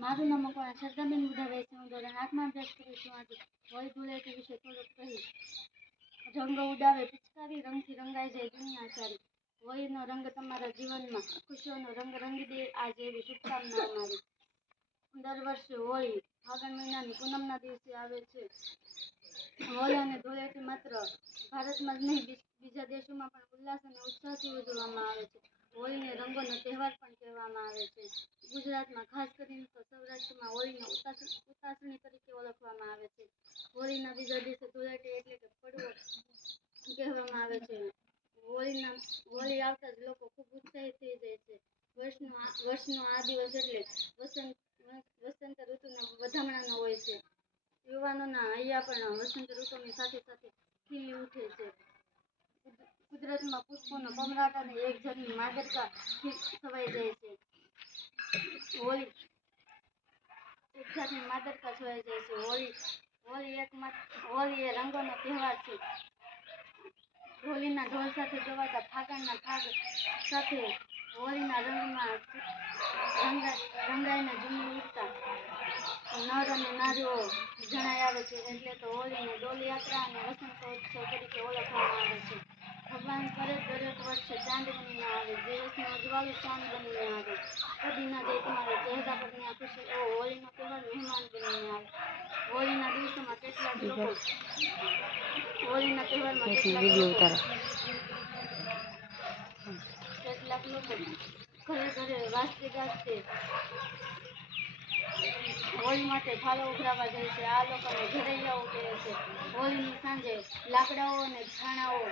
મારું નામ મકવાણા શ્રદ્ધાબેન બુધાભાઈ છે. હું ધોરણ આઠમાં અભ્યાસ કરું છું. આજે હોળી ધૂળેટી વિશે થોડુંક કહીશ. રંગો ઉડાવે, પિચકારી રંગથી રંગાઈ જાય દુનિયા સારી હોયનો રંગ તમારા જીવનમાં, ખુશીઓનો રંગ રંગી દે આ જેવી શુભકામના અમારી. દર વર્ષે હોળી, ફાગણ મહિનાની પૂનમના દિવસે આવે છે. હોળી અને ધૂળેટી માત્ર ભારતમાં જ નહીં બીજા દેશોમાં પણ ઉલ્લાસ અને ઉત્સાહથી ઉજવવામાં આવે છે. હોળીને રંગોનો તહેવાર પણ કહેવામાં આવે છે. ગુજરાતમાં ખાસ કરીને તો સૌરાષ્ટ્રમાં હોળીને ઉતાસણી તરીકે ઓળખવામાં આવે છે. હોળીના બીજા દિવસે ધૂળેટી એટલે કે પડવો કહેવામાં આવે છે. હોળીના, હોળી આવતા જ લોકો ખૂબ ઉત્સાહિત થઈ જાય છે. વર્ષનો વર્ષનો આ દિવસ એટલે વસંત વસંત ઋતુના વધામણાનો હોય છે. યુવાનોના હૈયા પણ વસંત ઋતુની સાથે સાથે ખીલી ઉઠે છે. કુદરતમાં પુષ્પોનો ભમરાટ અને એક જણની માદરતા છવાઈ જાય છે. હોળી એક જાતની માદરતા છવાઈ જાય છે. હોળી હોળી એક હોળી એ રંગોનો તહેવાર છે. હોળીના ઢોલ સાથે ગવાતા ફાગણના ફાગ સાથે હોળીના રંગમાં રંગાઈને ઝૂમી ઉઠતા નર અને નારીઓ જણાય આવે છે. એટલે તો હોળીને ડોલ યાત્રા અને વસંતોત્સવ તરીકે ઓળખવામાં આવે છે. ભગવાન કરે દરેક વર્ષે ચાંદ બનીને આવે દિવસને અજવાળું ચાંદ બનીને આવે. કદી ના જાય તમારા ચહેરા પર ત્યાં ખુશી એવો હોળીનો તહેવાર મહેમાન બનીને આવે. હોળીના દિવસોમાં કેટલાક લોકો હોળીના તહેવારમાં કેટલાક લોકો કેટલાક લોકો ઘરે ઘરે વાજતે ગાજતે હોળી માટે ફાળો ઉભરાવા જાય છે. આ લોકોને ઘરૈયાઓ કહે છે. હોળીની સાંજે લાકડાઓ અને છાણાઓ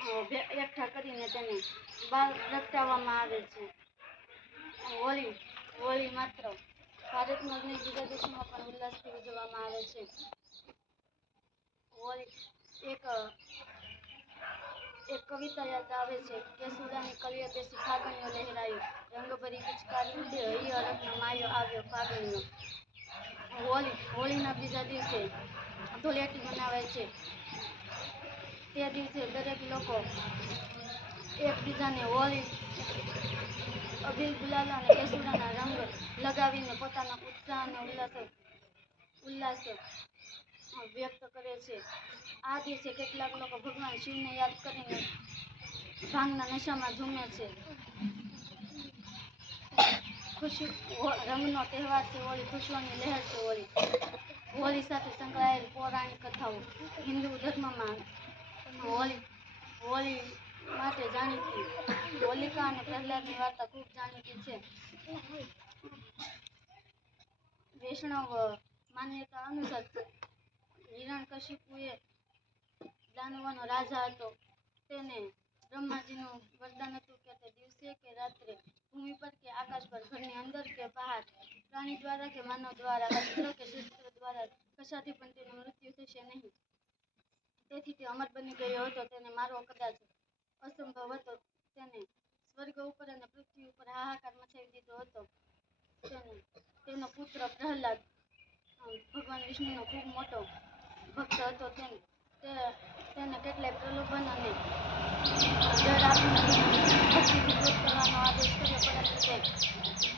એકઠા કરીને તેને બહાર પ્રગટાવવામાં આવે છે. હોળી હોળી માત્ર ભારતમાં નહીં, બીજા દેશોમાં પણ ઉલ્લાસથી ઉજવવામાં આવે છે. હોળી એક એક કવિતા યાદ આવે છે. કે સુડાની કવિએ બેસી ફાગણીઓ લહેરાયો. રંગભરી પિચકારી ઉડે હૈયો અલગનો માયો આવ્યો ફાગણીઓ હોળી, હોળીના બીજા દિવસે ધૂળેટી મનાવાય છે. તે દિવસે દરેક લોકો એકબીજાને હોળી અબીલ ગુલાલ અને કેસુડાના રંગ લગાવીને પોતાના ઉત્સાહ અને ઉલ્લાસ ઉલ્લાસ વ્યક્ત કરે છે. આ દિવસે કેટલાક લોકો ભગવાન શિવને યાદ કરીને ભાંગના નશામાં ઝૂમે છે. ખુશી રંગનો તહેવાર છે હોળી ખુશીઓની લહેર છે હોળી હોળી સાથે સંકળાયેલ પૌરાણિક કથાઓ હિન્દુ ધર્મમાં હોળી હોળી માટે જાણીતી, હોલિકા અને પ્રહલાદની વાર્તા ખૂબ જાણીતી છે. વૈષ્ણવ માન્યતા અનુસાર હિરણ્યકશિપુએ દાનવાનો રાજા હતો. તેને બ્રહ્માજીનું વરદાન હતું કે તે દિવસે કે રાત્રે ભૂમિ પર કે આકાશ પર, ઘરની અંદર કે બહાર, પ્રાણી દ્વારા કે માનવ દ્વારા કે શસ્ત્ર દ્વારા કશાથી પણ તેનું મૃત્યુ થશે નહીં. તેથી તે અમર બની ગયો હતો. તેને મારવો કદાચ અસંભવ હતો. તેને સ્વર્ગ ઉપર અને પૃથ્વી ઉપર હાહાકાર મચાવી દીધો હતો. તેને તેનો પુત્ર પ્રહલાદ ભગવાન વિષ્ણુનો ખૂબ મોટો ભક્ત હતો. તેને તેને કેટલાય પ્રલોભન અને ડર ભક્તિથી દૂર કરવાનો આદેશ કર્યો, પરંતુ તે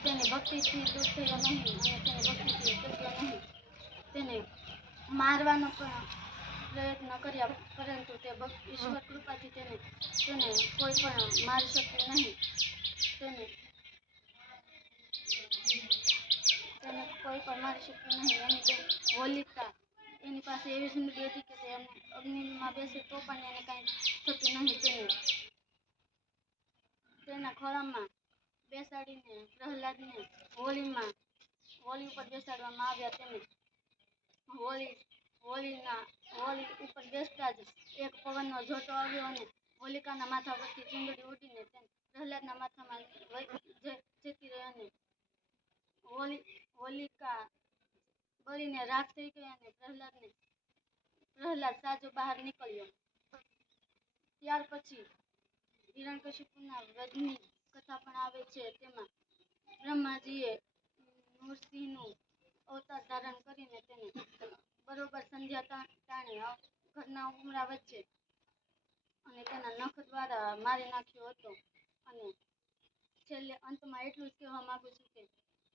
તેની ભક્તિથી દૂર થયો નહીં અને તેની ભક્તિથી ઉતર્યો નહીં. તેને મારવાનો પણ પ્રયત્ન કર્યા પરંતુ તે ભક્ત ઈશ્વર કૃપાથી તેને તેને કોઈ પણ મારી શક્યું નહીં. તેને તેને કોઈ પણ મારી શક્યું નહીં. એની બેન હોલિકા એની પાસે એવી જિંદગી હતી કે તે એને અગ્નિમાં બેસે તો પણ એને કાંઈ થતું નહીં. તેને તેના ખોળામાં બેસાડીને પ્રહલાદને હોળીમાં હોળી ઉપર બેસાડવામાં આવ્યા. તેને હોળી હોળીના હોલી ઉપર બેસતા જ એક પવનનો ઝોટો આવ્યો અને હોલિકાના માથા પરથી ચૂંદડી ઉડીને તેને પ્રહલાદના માથામાં જતી રહી અને હોલી, હોલિકા બળીને રાખ થઈ ગઈ અને પ્રહલાદને, પ્રહલાદ સાજો બહાર નીકળ્યો. ત્યાર પછી હિરણકશિપુના વ્રજની કથા પણ આવે છે. તેમાં બ્રહ્માજીએ નૃસિંહનું અવતાર ધારણ કરીને તેને બરોબર સંધ્યા ટાણે ઘરના ઉમરા વચ્ચે. અને તેના નખ દ્વારા મારી નાખ્યો હતો. અને છેલ્લે અંતમાં એટલું જ કહેવા માંગુ છું કે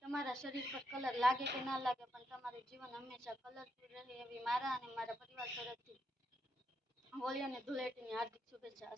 તમારા શરીર પર કલર લાગે કે ના લાગે, પણ તમારું જીવન હંમેશા કલરફુલ રહે એવી મારા અને મારા પરિવાર તરફથી હોળી અને ધૂળેટીની હાર્દિક શુભેચ્છા